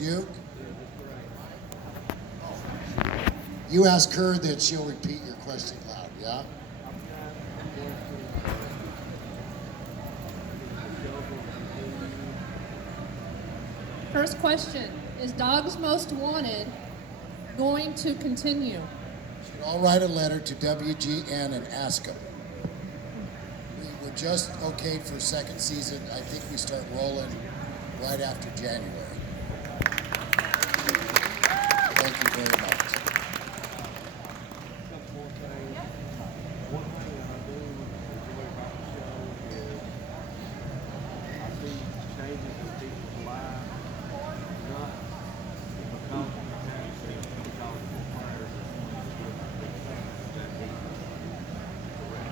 Duke? You ask her, then she'll repeat your question loud, yeah? First question, is Dogs Most Wanted going to continue? Should all write a letter to WGN and ask them. We were just okayed for second season. I think we start rolling right after January. Thank you very much. One thing that I do enjoy about the show is I see changes in people's lives, not because of the championship, because of the players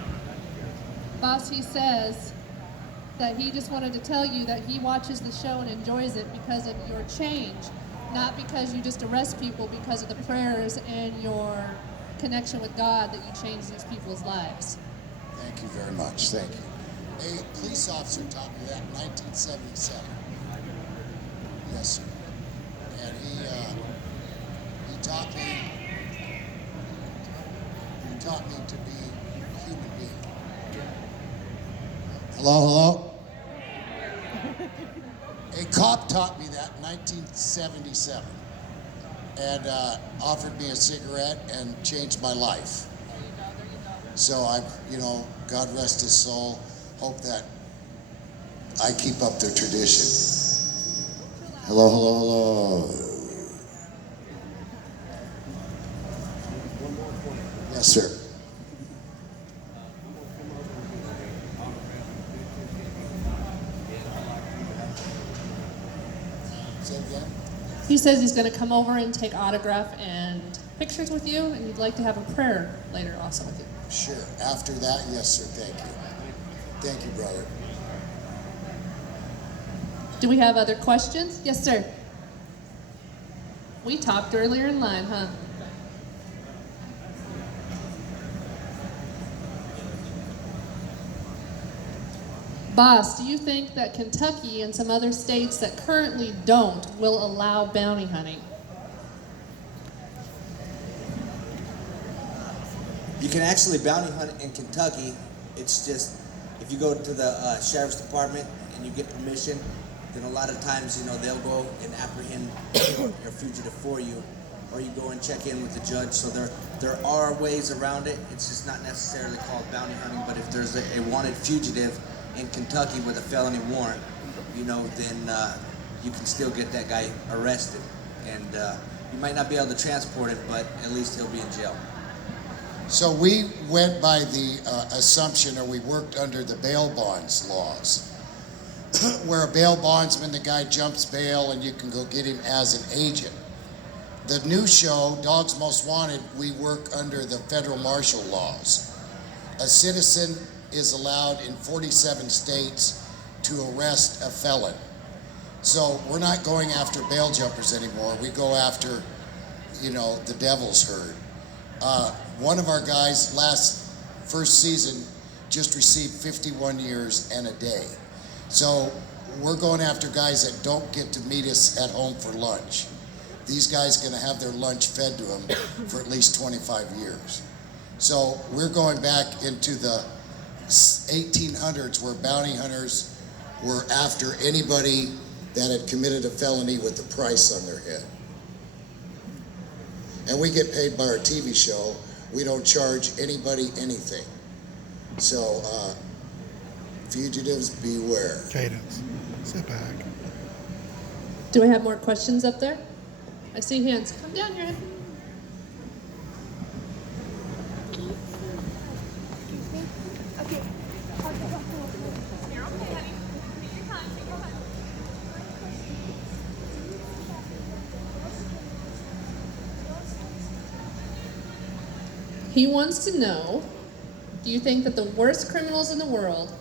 that he correct. Boss, he says that he just wanted to tell you that he watches the show and enjoys it because of your change, not because you just arrest people, because of the prayers and your connection with God that you change these people's lives. Thank you very much. Thank you. A police officer taught me that in 1977. Yes, sir. And he taught me to be a human being. Hello? A cop taught me that in 1977 and offered me a cigarette and changed my life. So God rest his soul, hope that I keep up their tradition. Hello. Yes, sir. Say it again. He says he's going to come over and take autograph and pictures with you, and he'd like to have a prayer later also with you. Sure. After that, yes, sir. Thank you. Thank you, brother. Do we have other questions? Yes, sir. We talked earlier in line, huh? Boss, do you think that Kentucky and some other states that currently don't will allow bounty hunting? You can actually bounty hunt in Kentucky. It's just, if you go to the sheriff's department and you get permission, then a lot of times, they'll go and apprehend your fugitive for you, or you go and check in with the judge. So there are ways around it. It's just not necessarily called bounty hunting, but if there's a wanted fugitive in Kentucky with a felony warrant, then you can still get that guy arrested. And you might not be able to transport him, but at least he'll be in jail. So we went by the assumption, or we worked under the bail bonds laws, where a bail bondsman, the guy jumps bail and you can go get him as an agent. The new show, Dogs Most Wanted, we work under the federal martial laws. A citizen is allowed in 47 states to arrest a felon. So we're not going after bail jumpers anymore. We go after, the devil's herd. One of our guys first season just received 51 years and a day. So we're going after guys that don't get to meet us at home for lunch. These guys are gonna have their lunch fed to them for at least 25 years. So we're going back into the 1800s where bounty hunters were after anybody that had committed a felony with a price on their head. And we get paid by our TV show. We don't charge anybody anything. So, fugitives beware. Cadence. Sit back. Do we have more questions up there? I see hands. Come down here. He wants to know, do you think that the worst criminals in the world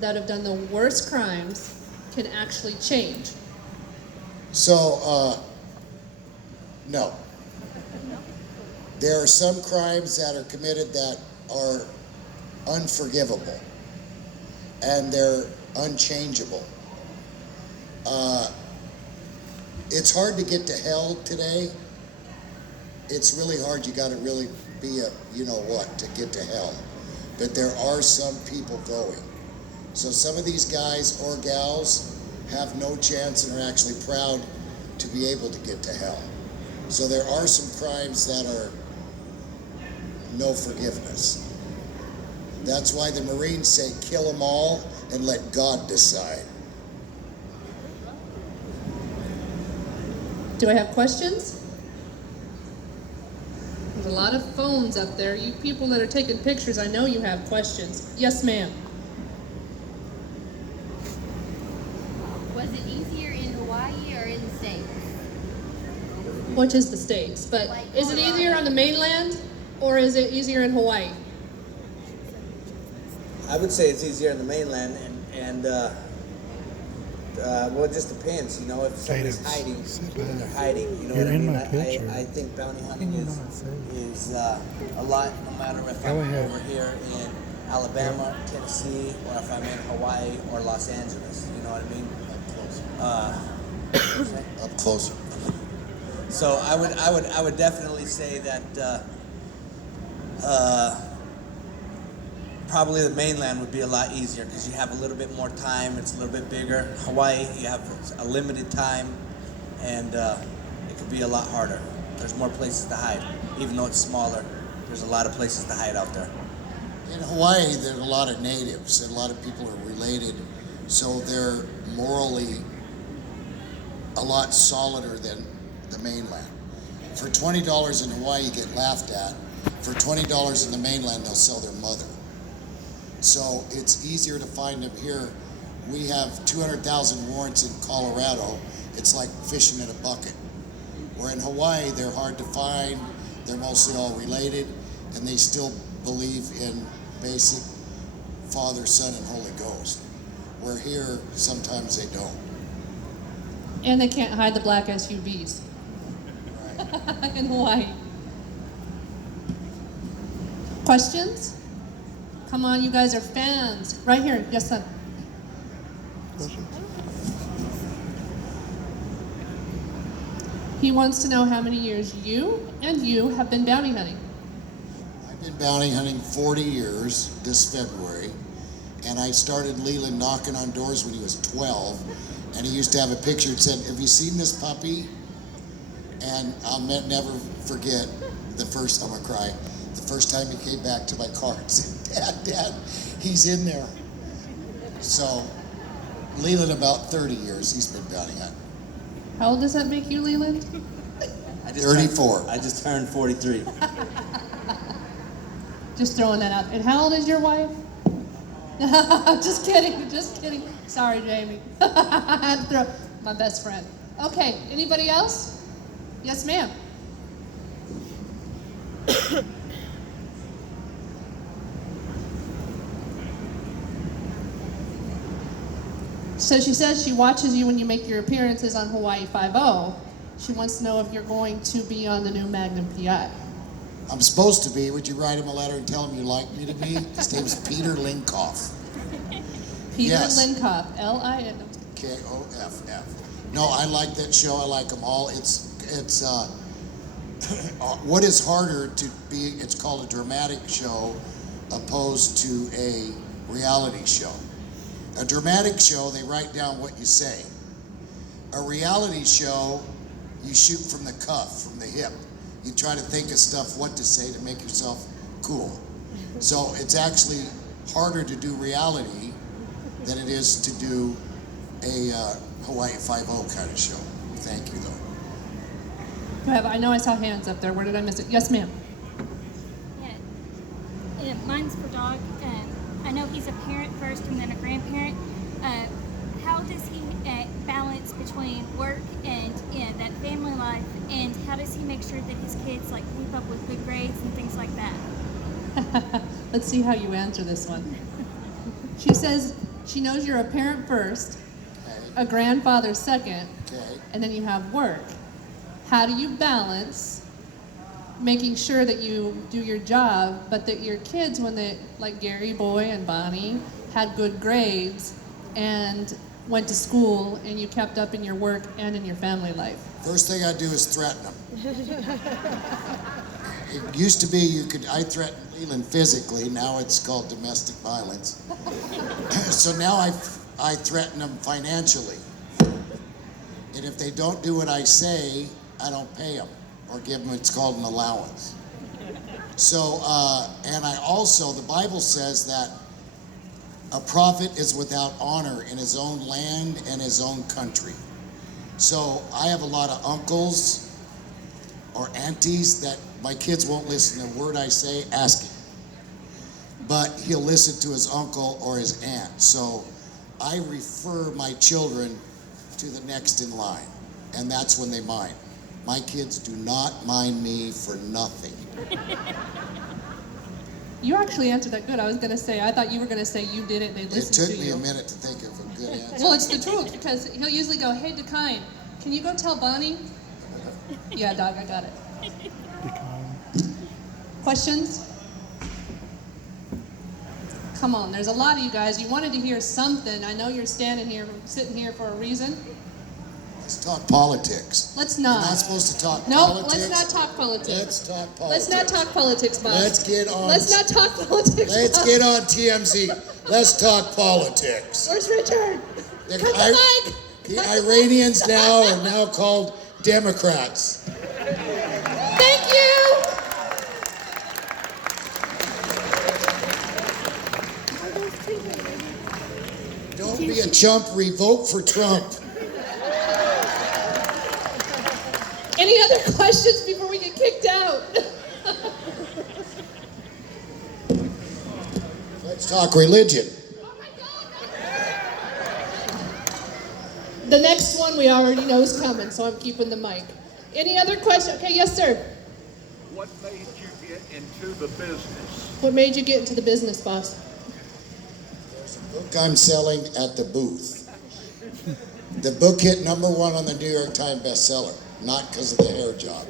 that have done the worst crimes can actually change? So, no. There are some crimes that are committed that are unforgivable and they're unchangeable. It's hard to get to hell today. It's really hard. You got to really be a, you know what, to get to hell. But there are some people going. So some of these guys or gals have no chance and are actually proud to be able to get to hell. So there are some crimes that are no forgiveness. That's why the Marines say kill them all and let God decide. Do I have questions? There's a lot of phones up there. You people that are taking pictures, I know you have questions. Yes, ma'am. Was it easier in Hawaii or in the States? Which is the States, but is it easier on the mainland or is it easier in Hawaii? I would say it's easier in the mainland, and well, it just depends. You know, if somebody's Cadence. hiding, Sit when they're back. hiding, you know You're what I in mean. my picture. I think bounty hunting You're is not saying. is a lot, no matter if Go I'm ahead. over here in Alabama, Tennessee, or if I'm in Hawaii or Los Angeles. You know what I mean? Up closer. So I would definitely say that probably the mainland would be a lot easier because you have a little bit more time. It's a little bit bigger. Hawaii, you have a limited time, and it could be a lot harder. There's more places to hide, even though it's smaller. There's a lot of places to hide out there. In Hawaii, there's a lot of natives and a lot of people are related, so they're morally a lot solider than the mainland. For $20 in Hawaii, you get laughed at. For $20 in the mainland, they'll sell their mother. So it's easier to find them here. We have 200,000 warrants in Colorado. It's like fishing in a bucket. Where in Hawaii, they're hard to find. They're mostly all related, and they still believe in basic Father, Son, and Holy Ghost. Where here, sometimes they don't. And they can't hide the black SUVs Right. in Hawaii. Questions? Come on, you guys are fans. Right here, yes, son. Question? He wants to know how many years you have been bounty hunting. I've been bounty hunting 40 years this February, and I started Leland knocking on doors when he was 12, and he used to have a picture that said, "Have you seen this puppy?" And I'll never forget I'm gonna cry, the first time he came back to my car and said, Dad, he's in there. So, Leland, about 30 years, he's been bounty hunting. How old does that make you, Leland? I just 34. I just turned 43. Just throwing that out. And how old is your wife? Just kidding, just kidding. Sorry, Jamie. I had to throw my best friend. Okay, anybody else? Yes, ma'am. So she says she watches you when you make your appearances on Hawaii 5-0. She wants to know if you're going to be on the new Magnum PI. I'm supposed to be. Would you write him a letter and tell him you'd like me to be? His name's Peter Linkoff. Peter Yes. Linkoff, L-I-N. K-O-F-F. No, I like that show. I like them all. It's what is harder to be, it's called a dramatic show opposed to a reality show. A dramatic show, they write down what you say. A reality show, you shoot from the cuff, from the hip. You try to think of stuff, what to say to make yourself cool. So it's actually harder to do reality than it is to do a Hawaii 5-0 kind of show. Thank you, though. I know I saw hands up there. Where did I miss it? Yes, ma'am. Yeah, mine's for Dog. I know he's a parent first and then a grandparent. How does he balance between work and that family life, and how does he make sure that his kids like keep up with good grades and things like that? Let's see how you answer this one. She says she knows you're a parent first, Okay. a grandfather second, Okay. and then you have work. How do you balance making sure that you do your job, but that your kids, when they, like Gary Boy and Bonnie, had good grades, and went to school and you kept up in your work and in your family life? First thing I do is threaten them. It used to be I threatened Leland physically, now it's called domestic violence. So now I threaten them financially. And if they don't do what I say, I don't pay them or give them, it's called an allowance. So, and I also, the Bible says that a prophet is without honor in his own land and his own country. So I have a lot of uncles or aunties that my kids won't listen to a word I say, ask him. But he'll listen to his uncle or his aunt. So I refer my children to the next in line, and that's when they mind. My kids do not mind me for nothing. You actually answered that good. I thought you were going to say you did it and they It listened to took you. me a minute to think of a good answer. Well, it's the truth, because he'll usually go, hey, Dakine, can you go tell Bonnie? Yeah, dog, I got it. Questions? Come on, there's a lot of you guys. You wanted to hear something. I know you're sitting here for a reason. Let's talk politics. Let's We're not. not supposed to talk No, politics. let's not talk politics. Let's talk politics. Let's not talk politics, boss. Let's get on. Let's not talk politics. Let's boss. get on TMZ. Let's talk politics. Where's Richard? The, Cut the mic. the Iranians now are now called Democrats. Thank you. Don't be a chump. Revote for Trump. Any other questions before we get kicked out? Let's talk religion. The next one we already know is coming, so I'm keeping the mic. Any other question? Okay, yes, sir. What made you get into the business? What made you get into the business, boss? There's a book I'm selling at the booth. The book hit #1 on the New York Times bestseller, not because of the hair job.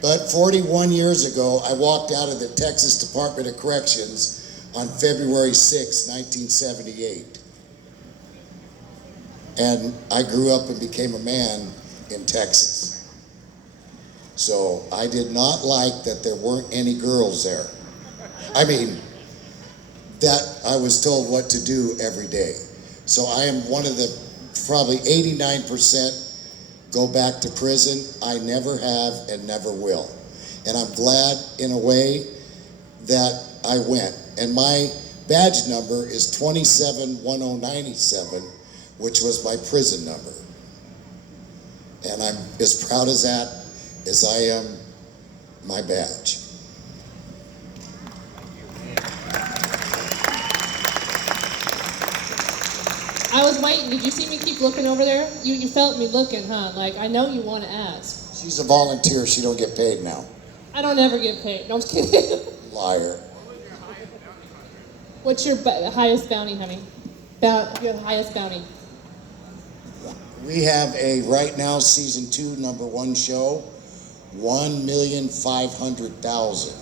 But 41 years ago, I walked out of the Texas Department of Corrections on February 6, 1978. And I grew up and became a man in Texas. So I did not like that there weren't any girls there. I mean, that I was told what to do every day. So I am one of the probably 89% go back to prison. I never have and never will. And I'm glad in a way that I went. And my badge number is 271097, which was my prison number. And I'm as proud of that as I am my badge. I was waiting. Did you see me keep looking over there? You felt me looking, huh? Like, I know you want to ask. She's a volunteer. She don't get paid now. I don't ever get paid. No, I'm just kidding. Liar. What's your highest bounty, honey? Your highest bounty. We have a right now season 2 #1 show, 1,500,000.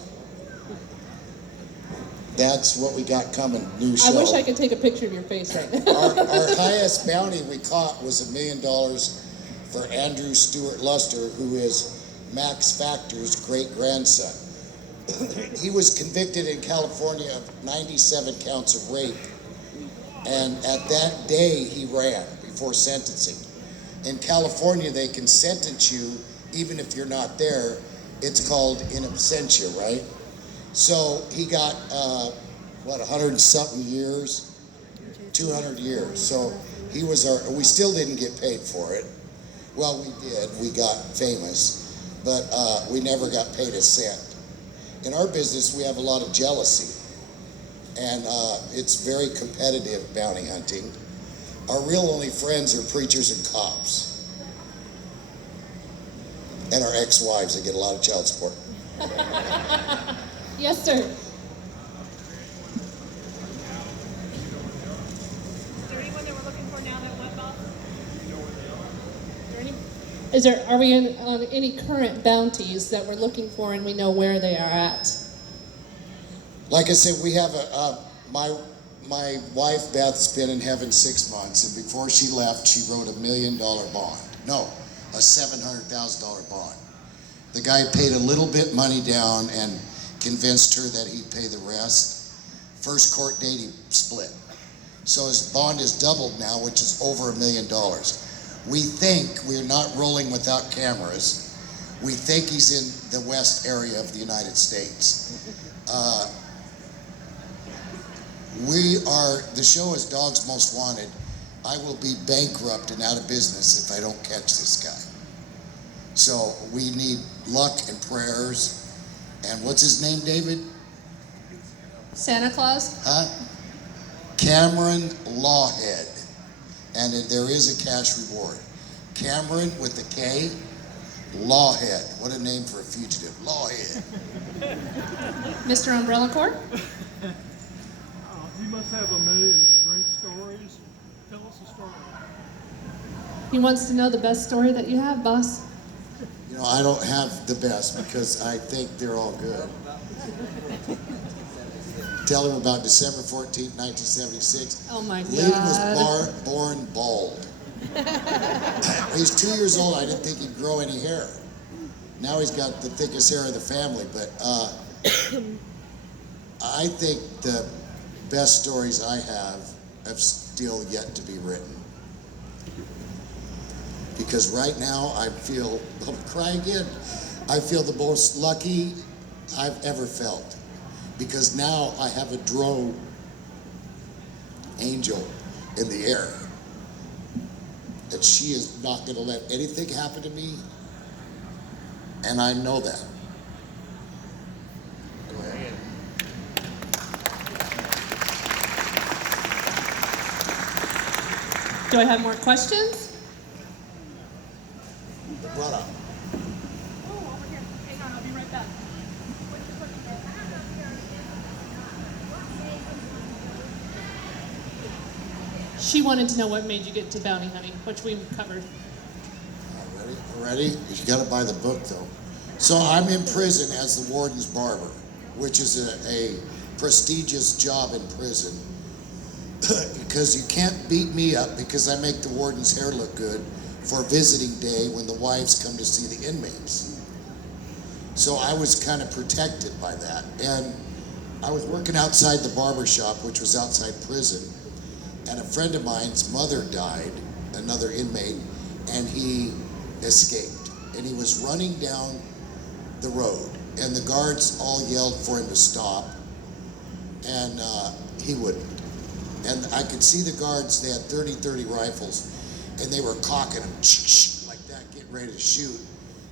That's what we got coming. New show. I wish I could take a picture of your face right now. Our highest bounty we caught was $1 million for Andrew Stewart Luster, who is Max Factor's great-grandson. He was convicted in California of 97 counts of rape, and at that day he ran before sentencing. In California, they can sentence you even if you're not there. It's called in absentia, right? So he got, 100 and something years? 200 years. So he was we still didn't get paid for it. Well, we did. We got famous, but we never got paid a cent. In our business, we have a lot of jealousy, and it's very competitive bounty hunting. Our real only friends are preachers and cops, and our ex-wives that get a lot of child support. Yes, sir. Are we on any current bounties that we're looking for and we know where they are at? Like I said, we have my wife Beth's been in heaven 6 months, and before she left, she wrote $1 million bond. No, a $700,000 bond. The guy paid a little bit money down and convinced her that he'd pay the rest. First court date, he split. So his bond is doubled now, which is over $1 million. We think we're not rolling without cameras. We think he's in the west area of the United States. The show is Dogs Most Wanted. I will be bankrupt and out of business if I don't catch this guy. So we need luck and prayers. And what's his name, David? Santa Claus? Huh? Cameron Lawhead. And there is a cash reward. Cameron with the K, Lawhead. What a name for a fugitive. Lawhead. Mr. Umbrella Corps? You must have a million great stories. Tell us a story. He wants to know the best story that you have, boss. You know, I don't have the best because I think they're all good. Tell him about December 14th, 1976. Oh my God. Lee was born bald. He's 2 years old. I didn't think he'd grow any hair. Now he's got the thickest hair of the family. But I think the best stories I have still yet to be written. Because right now I'll cry again. I feel the most lucky I've ever felt. Because now I have a drone angel in the air. And she is not going to let anything happen to me. And I know that. Go ahead. Do I have more questions? Brought up. Oh, over here. Hang on, I'll be right back. She wanted to know what made you get to bounty hunting, which we covered. Ready? You got to buy the book though. So I'm in prison as the warden's barber, which is a prestigious job in prison because you can't beat me up because I make the warden's hair look good for visiting day when the wives come to see the inmates. So I was kind of protected by that. And I was working outside the barber shop, which was outside prison, and a friend of mine's mother died, another inmate, and he escaped. And he was running down the road, and the guards all yelled for him to stop, and he wouldn't. And I could see the guards, they had 30 rifles, and they were cocking them like that, getting ready to shoot.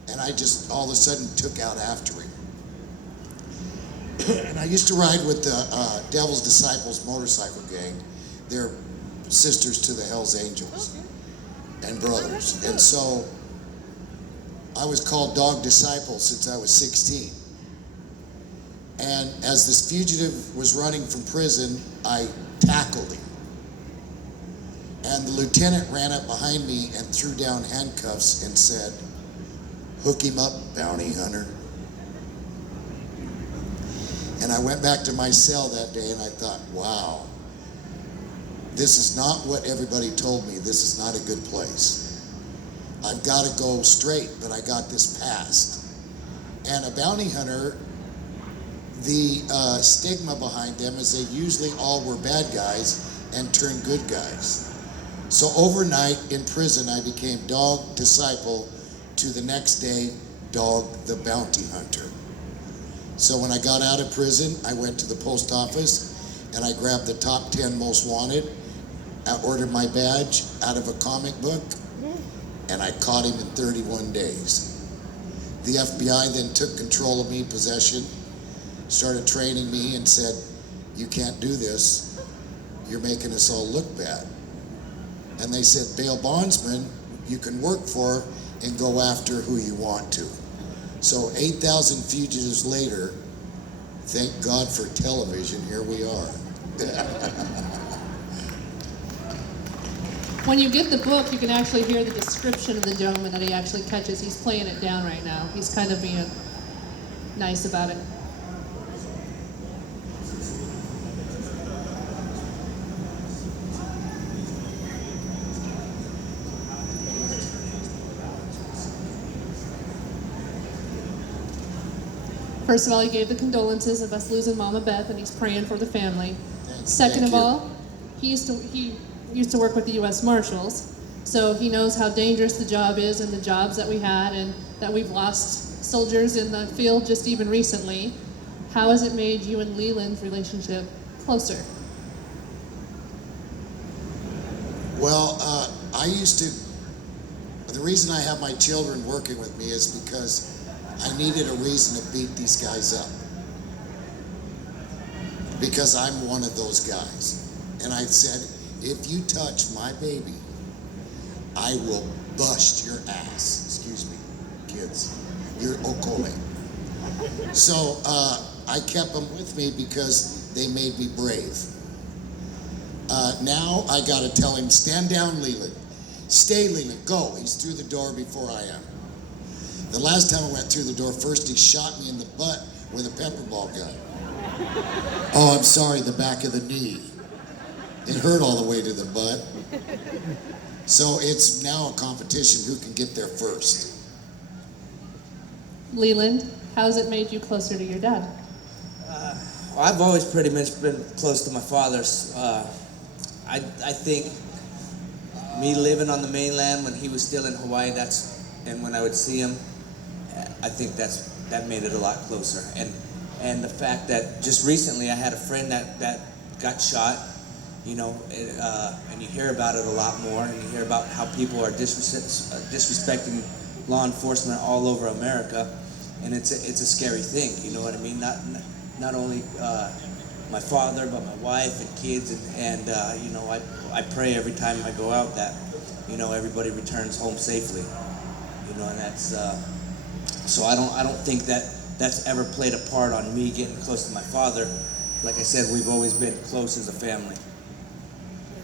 And I just all of a sudden took out after him. And I used to ride with the Devil's Disciples motorcycle gang. They're sisters to the Hells Angels and brothers. And so I was called Dog Disciple since I was 16. And as this fugitive was running from prison, I tackled him. And the lieutenant ran up behind me and threw down handcuffs and said, "Hook him up, bounty hunter." And I went back to my cell that day and I thought, wow, this is not what everybody told me. This is not a good place. I've got to go straight, but I got this passed. And a bounty hunter, the stigma behind them is they usually all were bad guys and turned good guys. So overnight in prison, I became Dog Disciple, to the next day, Dog the Bounty Hunter. So when I got out of prison, I went to the post office and I grabbed the top 10 most wanted. I ordered my badge out of a comic book and I caught him in 31 days. The FBI then took control of me, possession, started training me and said, "You can't do this. You're making us all look bad." And they said, "Bail bondsman, you can work for and go after who you want to." So 8,000 fugitives later, thank God for television, here we are. When you get the book, you can actually hear the description of the gentleman that he actually catches. He's playing it down right now. He's kind of being nice about it. First of all, he gave the condolences of us losing Mama Beth, and he's praying for the family. Second of you. all, he used to work with the U.S. Marshals, so he knows how dangerous the job is and the jobs that we had, and that we've lost soldiers in the field just even recently. How has it made you and Leland's relationship closer? Well, the reason I have my children working with me is because I needed a reason to beat these guys up. Because I'm one of those guys. And I said, if you touch my baby, I will bust your ass. Excuse me, kids. You're okole. So I kept them with me because they made me brave. Now I gotta tell him, stand down, Leland. Stay, Leland, go. He's through the door before I am. The last time I went through the door, first he shot me in the butt with a pepper ball gun. Oh, I'm sorry, the back of the knee. It hurt all the way to the butt. So it's now a competition who can get there first. Leland, how has it made you closer to your dad? Well, I've always pretty much been close to my father. I think me living on the mainland when he was still in Hawaii, and when I would see him, I think that made it a lot closer. And the fact that just recently I had a friend that got shot, you know, and you hear about it a lot more, and you hear about how people are disrespecting law enforcement all over America, and it's a scary thing. You know what I mean? Not only my father, but my wife and kids, and you know, I pray every time I go out that, you know, everybody returns home safely. You know, and that's so I don't think that's ever played a part on me getting close to my father. Like I said, we've always been close as a family.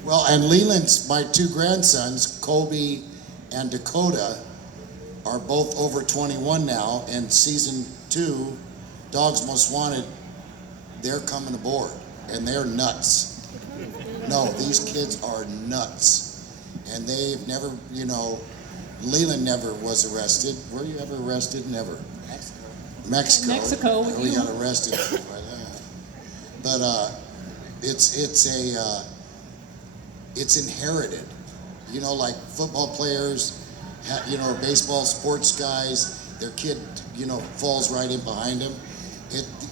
Well, and Leland's, my two grandsons, Kobe and Dakota, are both over 21 now, and season 2, Dogs Most Wanted, they're coming aboard, and they're nuts. No, these kids are nuts. And they've never, you know, Leland never was arrested. Were you ever arrested? Never. Mexico. with We you. got arrested for that. But it's inherited. You know, like football players, you know, baseball sports guys, their kid, you know, falls right in behind them.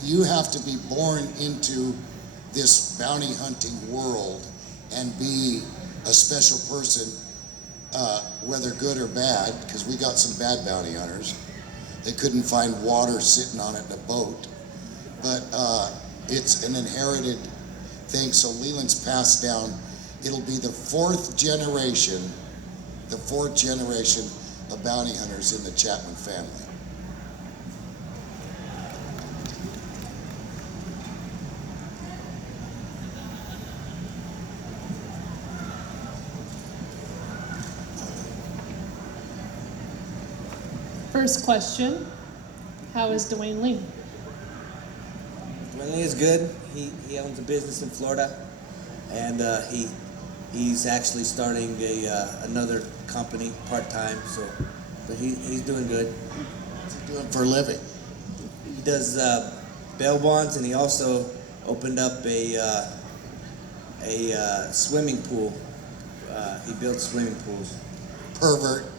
You have to be born into this bounty hunting world and be a special person, whether good or bad, because we got some bad bounty hunters. They couldn't find water sitting on it in a boat. But it's an inherited thing, so Leland's passed down. It'll be the fourth generation of bounty hunters in the Chapman family. First question, how is Dwayne Lee? Dwayne Lee is good. He owns a business in Florida, and he's actually starting another company part-time, but he's doing good. What's he doing for a living? He does bail bonds, and he also opened up a swimming pool. He builds swimming pools. Pervert.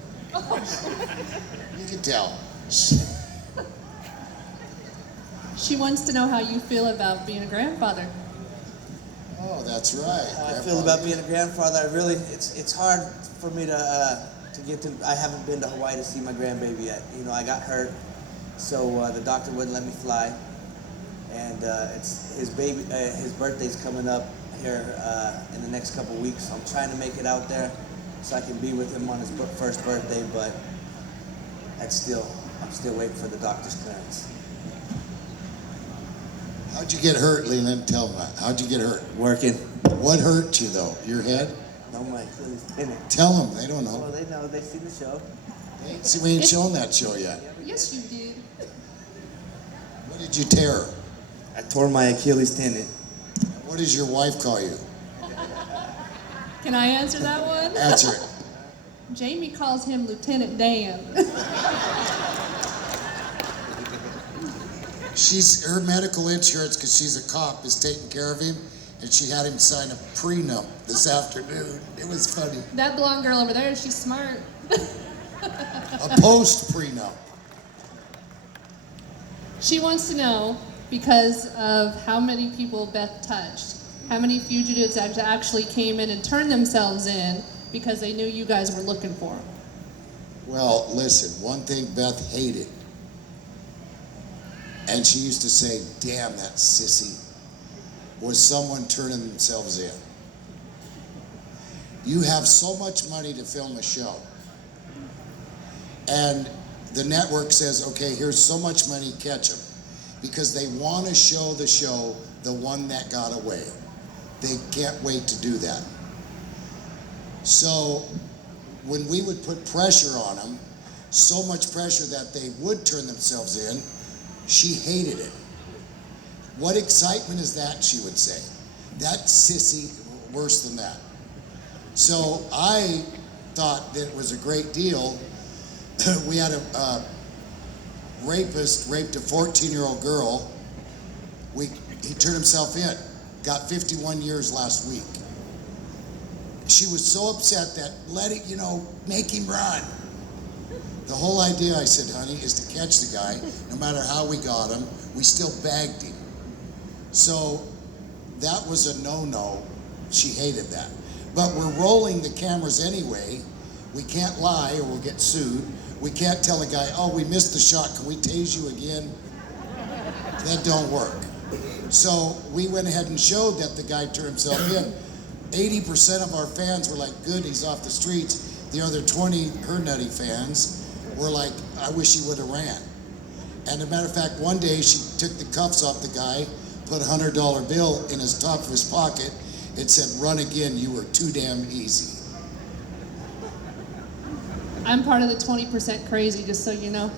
You can tell. She wants to know how you feel about being a grandfather. Oh, that's right. How I feel about being a grandfather, it's hard for me to get to. I haven't been to Hawaii to see my grandbaby yet. You know, I got hurt, so the doctor wouldn't let me fly, and it's his birthday's coming up here in the next couple weeks. So I'm trying to make it out there so I can be with him on his first birthday, but I'm still waiting for the doctor's clearance. How'd you get hurt, Leland? Tell me. How'd you get hurt? Working. What hurt you, though? Your head? No, my Achilles tendon. Tell them. They don't know. Oh, they know. They see the show. See, we ain't shown that show yet. Yes, you did. What did you tear? I tore my Achilles tendon. What does your wife call you? Can I answer that one? Answer it. Jamie calls him Lieutenant Dan. her medical insurance, because she's a cop, is taking care of him, and she had him sign a prenup this afternoon. It was funny. That blonde girl over there, she's smart. A post prenup. She wants to know, because of how many people Beth touched, how many fugitives actually came in and turned themselves in because they knew you guys were looking for them. Well, listen, one thing Beth hated, and she used to say, damn that sissy, was someone turning themselves in. You have so much money to film a show, and the network says, okay, here's so much money, catch them, because they want to show the show, the one that got away. They can't wait to do that. So when we would put pressure on them, so much pressure that they would turn themselves in, she hated it. What excitement is that, she would say. That sissy, worse than that. So I thought that it was a great deal. We had a rapist raped a 14-year-old girl. He turned himself in, got 51 years last week. She was so upset that make him run. The whole idea, I said, honey, is to catch the guy. No matter how we got him, we still bagged him. So that was a no-no. She hated that. But we're rolling the cameras anyway. We can't lie or we'll get sued. We can't tell a guy, oh, we missed the shot, can we tase you again? That don't work. So we went ahead and showed that the guy turned himself in. 80% of our fans were like, good, he's off the streets. The other 20, her nutty fans, were like, I wish he would have ran. And as a matter of fact, one day she took the cuffs off the guy, put a $100 bill in his top of his pocket, and said, run again, you were too damn easy. I'm part of the 20% crazy, just so you know.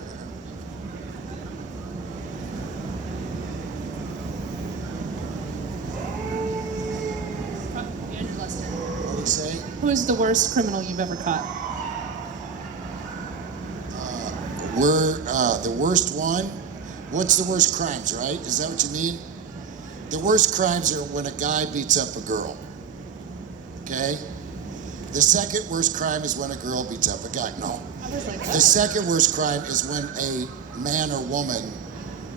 What do you say? Who is the worst criminal you've ever caught? We're the worst one. What's the worst crimes, right? Is that what you mean? The worst crimes are when a guy beats up a girl. Okay? The second worst crime is when a girl beats up a guy. No. The second worst crime is when a man or woman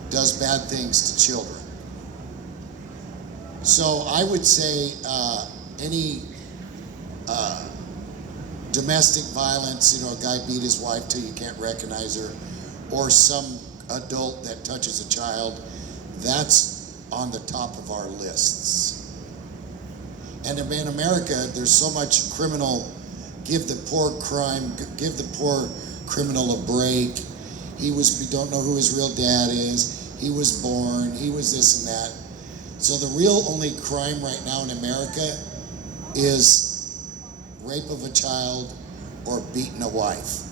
does bad things to children. So I would say any domestic violence, a guy beat his wife till you can't recognize her, or some adult that touches a child, that's on the top of our lists. And in America, there's so much criminal, give the poor criminal a break. We don't know who his real dad is. He was born, he was this and that. So the real only crime right now in America is rape of a child or beating a wife.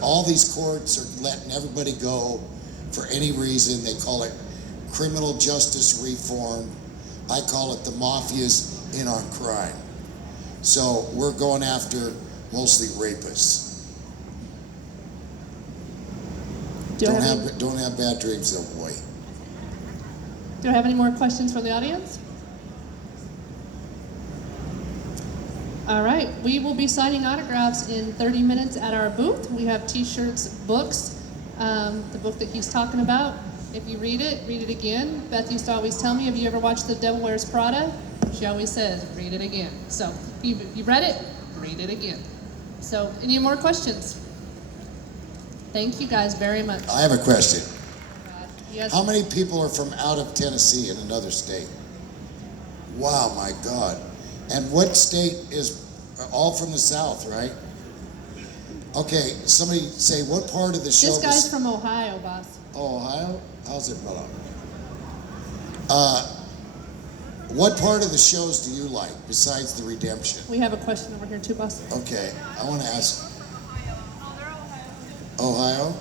All these courts are letting everybody go for any reason. They call it criminal justice reform. I call it the mafia's in on crime. So we're going after mostly rapists. Don't have bad dreams though, boy. Do I have any more questions from the audience? All right, we will be signing autographs in 30 minutes at our booth. We have t-shirts, books, the book that he's talking about. If you read it again. Beth used to always tell me, have you ever watched The Devil Wears Prada? She always says, read it again. So if you read it, read it again. So any more questions? Thank you guys very much. I have a question. Yes. How many people are from out of Tennessee in another state? Wow, my God. And what state is all from the South, right? Okay, somebody say, what part of the show? This guy's from Ohio, boss. Oh, Ohio? How's it, brother? What part of the shows do you like besides the redemption? We have a question over here too, boss. Okay, I want to ask. Ohio?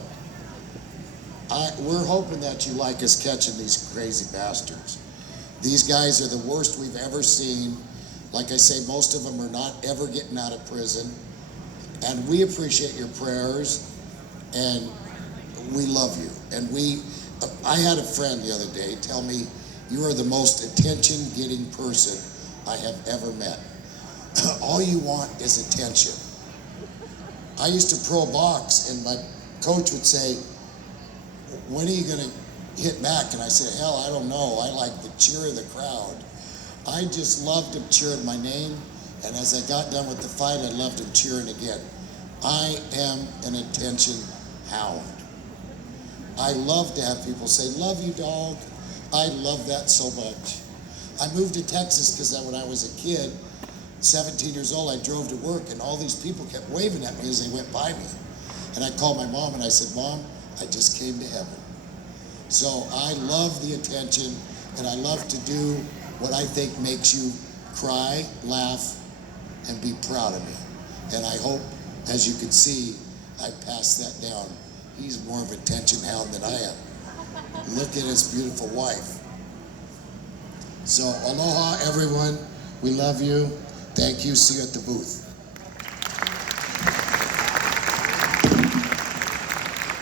We're hoping that you like us catching these crazy bastards. These guys are the worst we've ever seen. Like I say, most of them are not ever getting out of prison. And we appreciate your prayers, and we love you. And we I had a friend the other day tell me, "You are the most attention-getting person I have ever met. All you want is attention." I used to pro box, and my coach would say, "When are you going to hit back?" And I said, "Hell, I don't know. I like the cheer of the crowd." I just loved him cheering my name, and as I got done with the fight, I loved him cheering again. I am an attention hound. I love to have people say, "Love you, dog." I love that so much. I moved to Texas because when I was a kid, 17 years old, I drove to work, and all these people kept waving at me as they went by me. And I called my mom and I said, "Mom, I just came to heaven." So I love the attention, and I love to do what I think makes you cry, laugh, and be proud of me. And I hope, as you can see, I passed that down. He's more of an attention hound than I am. Look at his beautiful wife. So aloha, everyone. We love you. Thank you. See you at the booth.